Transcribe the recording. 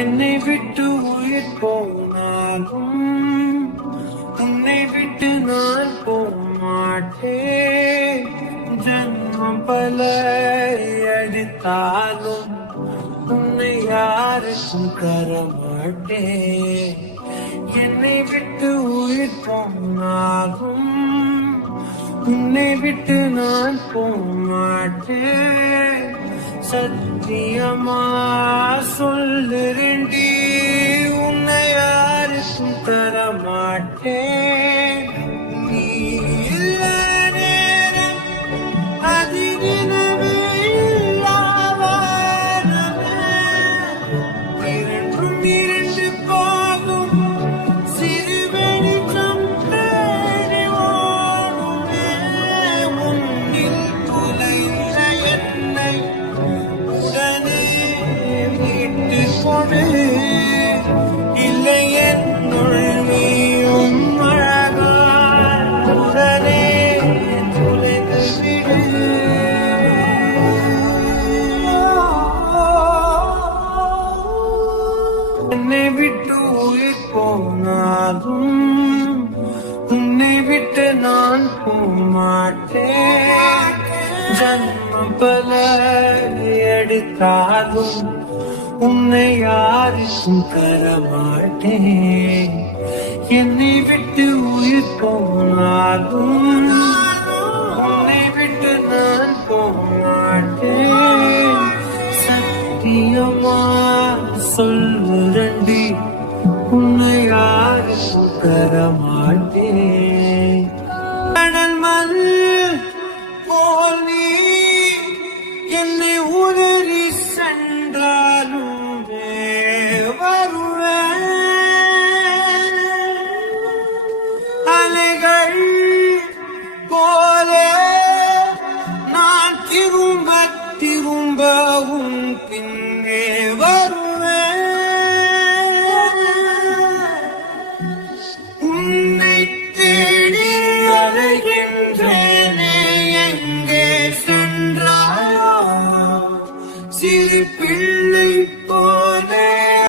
என்னை விட்டு உயிர் போனாலும் உன்னை விட்டு நான் போமாட்டேன். ஜன்மம் பல அடித்தாலும் உன்னை யாருக்கும் தரமாட்டேன். என்னை விட்டு உயிர் போனாலும் உன்னை விட்டு நான் போமாட்டேன். சத்தியமா சொல்லுறேன்டி, உன்னை யாருக்கும் தரமாட்டேன். நீ இல்ல நேரம் அதிரினவே இல்லாவாரமே. இரண்டும் இரண்டு போகும் சிறு வெளிச்சம் தேடி ஓடுமே. உன்னில் துளைந்த என்னை உடனே மீட்டு கொடு. இல்லை என்னுள் நீயும் அழகாய் உடனே துளைந்து விடு. என்னை விட்டு உயிர் போனாலும் உன்னை விட்டு நான் போமாட்டேன். ஜன்மம் பல எடுத்தாலும் உன்னை யாருக்கும் தரமாட்டேன். என்னை விட்டு உயிர் போனாலும் உன்னை விட்டு நான் போமாட்டேன். சத்தியமா சொல்லுறண்டி, உன்னை யாருக்கும் தரமாட்டேன். கடல் மண் போல் நீ என்னை உதறி சென்றாலும் வருவேன். அலைகள் போல நான் திரும்ப திரும்ப உன் பின்